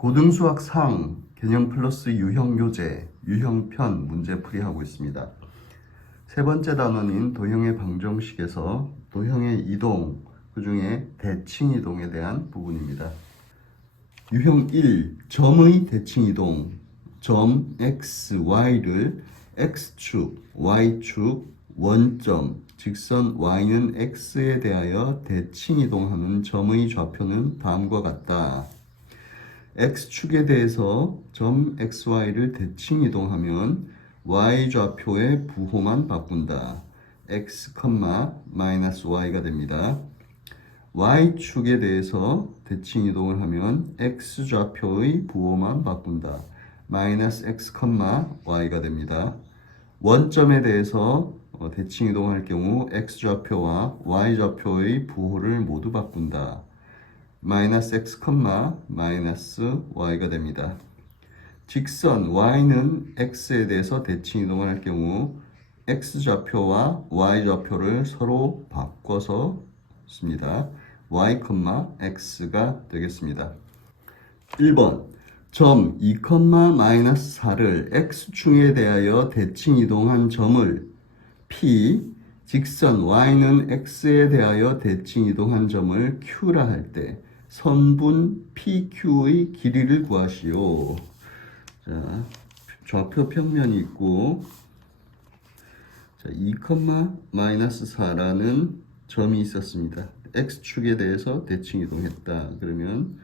고등수학 상 개념 플러스 유형 교재 유형편 문제 풀이 하고 있습니다. 세 번째 단원인 도형의 방정식에서 도형의 이동 그 중에 대칭 이동에 대한 부분입니다. 유형 1 점의 대칭 이동 점 x, y를 x축, y축, 원점, 직선 y는 x에 대하여 대칭 이동하는 점의 좌표는 다음과 같다. X축에 대해서 점 xy를 대칭 이동하면 y 좌표의 부호만 바꾼다. x, 마이너스 y가 됩니다. y축에 대해서 대칭 이동을 하면 x 좌표의 부호만 바꾼다. 마이너스 x, y가 됩니다. 원점에 대해서 어, 대칭 이동할 경우 x 좌표와 y 좌표의 부호를 모두 바꾼다. 마이너스 x, 마이너스 y가 됩니다. 직선 y는 x에 대해서 대칭 이동을 할 경우 x 좌표와 y 좌표를 서로 바꿔서 씁니다. y, x가 되겠습니다. 1번 점 2, 마이너스 4를 x축에 대하여 대칭 이동한 점을 p 직선 y는 x에 대하여 대칭 이동한 점을 q라 할때 선분 pq의 길이를 구하시오. 자, 좌표 평면이 있고 자, 2, 마이너스 4라는 점이 있었습니다. x축에 대해서 대칭 이동했다. 그러면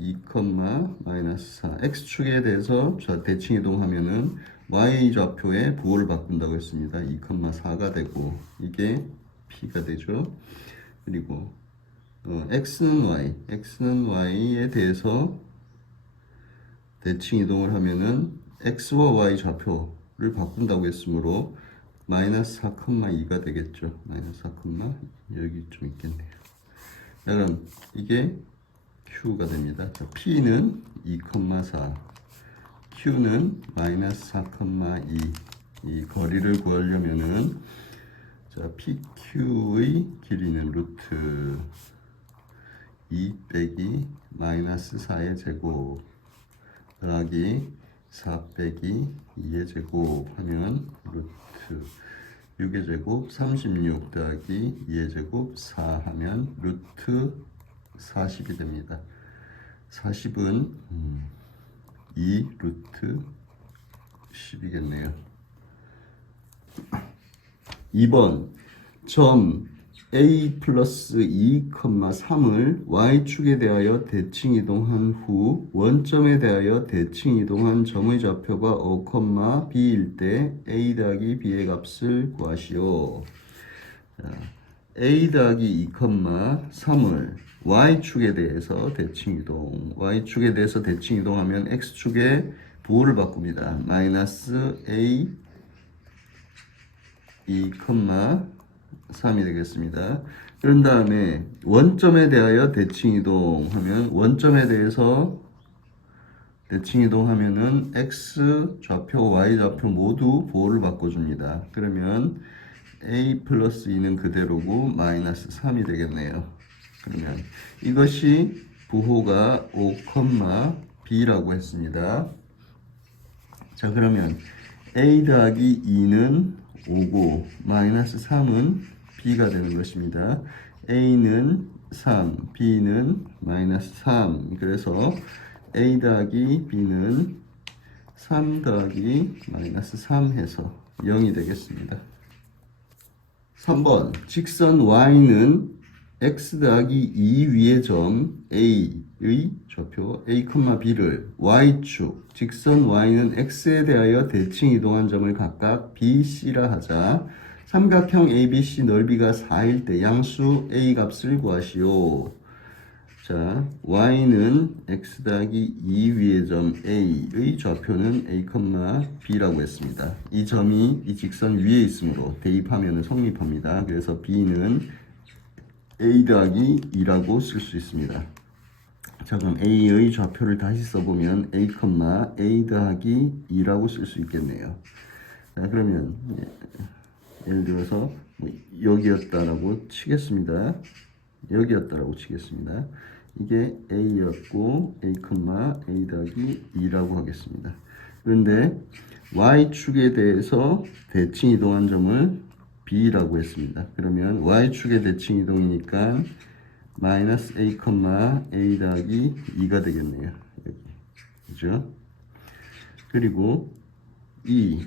2, 마이너스 4 x축에 대해서 자, 대칭 이동하면은 y 좌표의 부호를 바꾼다고 했습니다. 2, 4가 되고 이게 p가 되죠. 그리고 어, x는 y, x는 y에 대해서 대칭 이동을 하면은 x와 y 좌표를 바꾼다고 했으므로 마이너스 4,2가 되겠죠. 마이너스 4, 여기 좀 있겠네요. 자, 그럼 이게 q가 됩니다. 자, p는 2,4, q는 마이너스 4,2. 이 거리를 구하려면은 자, pq의 길이는 루트 2 빼기 마이너스 4의 제곱 더하기 4 빼기 2의 제곱 하면 루트 6의 제곱 36 더하기 2의 제곱 4 하면 루트 40이 됩니다. 40은 음, 2 루트 10이겠네요. 2번 점 a 플러스 2, 3을 y축에 대하여 대칭 이동한 후 원점에 대하여 대칭 이동한 점의 좌표가 5, b일 때 a 더하기 b의 값을 구하시오. 자, a 더하기 2, 3을 y축에 대해서 대칭 이동 y축에 대해서 대칭 이동하면 x축의 부호를 바꿉니다. 마이너스 a 2, 3이 되겠습니다. 그런 다음에 원점에 대하여 대칭 이동 하면 원점에 대해서 대칭 이동 하면은 x 좌표, y 좌표 모두 보호를 바꿔줍니다. 그러면 a 플러스 2는 그대로고 마이너스 3이 되겠네요. 그러면 이것이 부호가 5, b라고 했습니다. 자 그러면 a 더하기 2는 5고 마이너스 3은 b가 되는 것입니다. a는 3, b는 마이너스 3 그래서 a 더하기 b는 3 더하기 마이너스 3 해서 0이 되겠습니다. 3번 직선 y는 x 더하기 2 위의 점 a의 좌표 a, b를 y축 직선 y는 x에 대하여 대칭 이동한 점을 각각 b, c라 하자 삼각형 ABC 넓이가 4일 때 양수 a 값을 구하시오. 자, y는 x 더하기 2 위의 점 a의 좌표는 a, b라고 했습니다. 이 점이 이 직선 위에 있으므로 대입하면 성립합니다. 그래서 b는 a 더하기 2라고 쓸 수 있습니다. 자 그럼 a의 좌표를 다시 써보면 a, a 더하기 2라고 쓸 수 있겠네요. 자 그러면 예를 들어서 뭐 여기였다라고 치겠습니다. 여기였다라고 치겠습니다. 이게 a였고 a, a 더하기 2라고 하겠습니다. 그런데 y축에 대해서 대칭 이동한 점을 b라고 했습니다. 그러면 y축의 대칭 이동이니까 마이너스 a, a 더하기 2가 되겠네요. 여기. 그죠? 그리고 이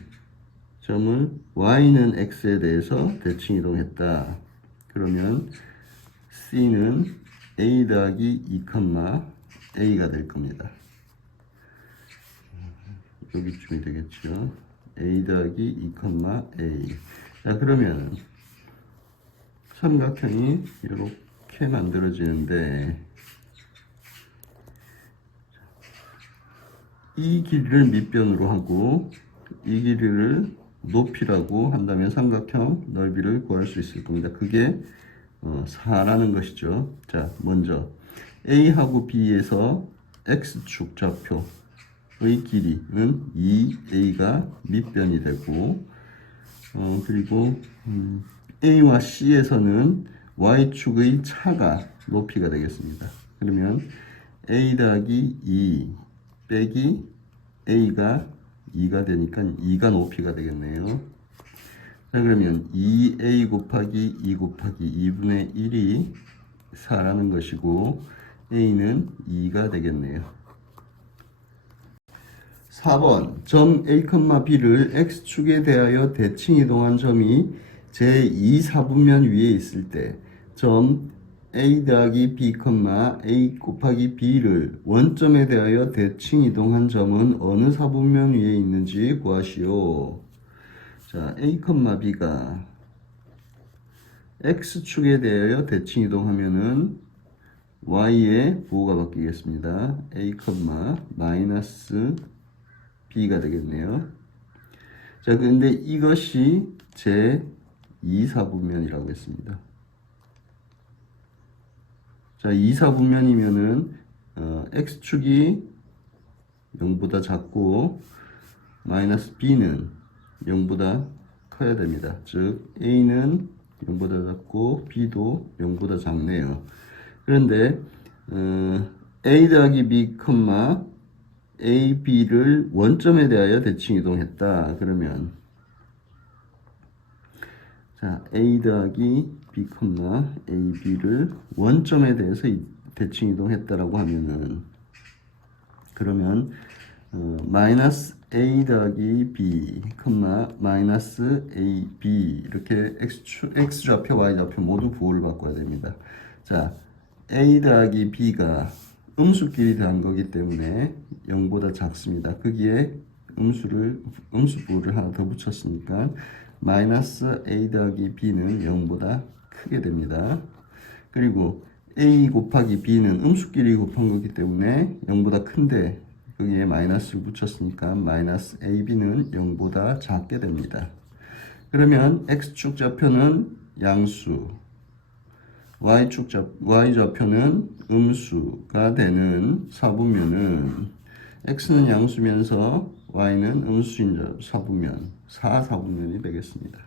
점을 y는 x에 대해서 대칭 이동했다. 그러면 c는 a 더하기 2, a가 될 겁니다. 여기쯤이 되겠죠. a 더하기 2, a. 자, 그러면 삼각형이 이렇게 만들어지는데 이 길이를 밑변으로 하고 이 길이를 높이라고 한다면 삼각형 넓이를 구할 수 있을 겁니다. 그게 어, 4라는 것이죠. 자, 먼저 A하고 B에서 X축 좌표의 길이는 2A가 밑변이 되고 어, 그리고 음, A와 C에서는 Y축의 차가 높이가 되겠습니다. 그러면 A 더하기 2 빼기 A가 2가 되니까 2가 높이가 되겠네요. 자 그러면 2A 곱하기 2 곱하기 2분의 1이 4라는 것이고 A는 2가 되겠네요. 4번 점 A, B를 X축에 대하여 대칭 이동한 점이 제2 사분면 위에 있을 때점 A 더하기 B, A 곱하기 B를 원점에 대하여 대칭 이동한 점은 어느 사분면 위에 있는지 구하시오. 자, A, B가 X축에 대하여 대칭 이동하면은 Y의 부호가 바뀌겠습니다. A, 마이너스 B가 되겠네요. 자, 근데 이것이 제 2사분면이라고 했습니다. 자, 2사 분면이면은 어, X축이 0보다 작고 마이너스 B는 0보다 커야 됩니다. 즉 A는 0보다 작고 B도 0보다 작네요. 그런데 어, A 더하기 B, A, B를 원점에 대하여 대칭 이동했다. 그러면 자, A 더하기 B, A, B를 원점에 대해서 이- 대칭 이동했다라고 하면은 그러면 어, 마이너스 A 더하기 B, 마이너스 A, B 이렇게 X, X 좌표, Y 좌표 모두 부호를 바꿔야 됩니다. 자, A 더하기 B가 음수끼리 더한 거기 때문에 0보다 작습니다. 거기에 음수를 음수 부호를 하나 더 붙였으니까 마이너스 A 더하기 B는 0보다 크게 됩니다. 그리고 A 곱하기 B는 음수끼리 곱한 거기 때문에 0보다 큰데 거기에 마이너스를 붙였으니까 마이너스 AB는 0보다 작게 됩니다. 그러면 X축 좌표는 양수, Y축 좌, Y 좌표는 음수가 되는 사분면은 X는 양수면서 Y는 음수인 자- 사분면, 4사분면이 되겠습니다.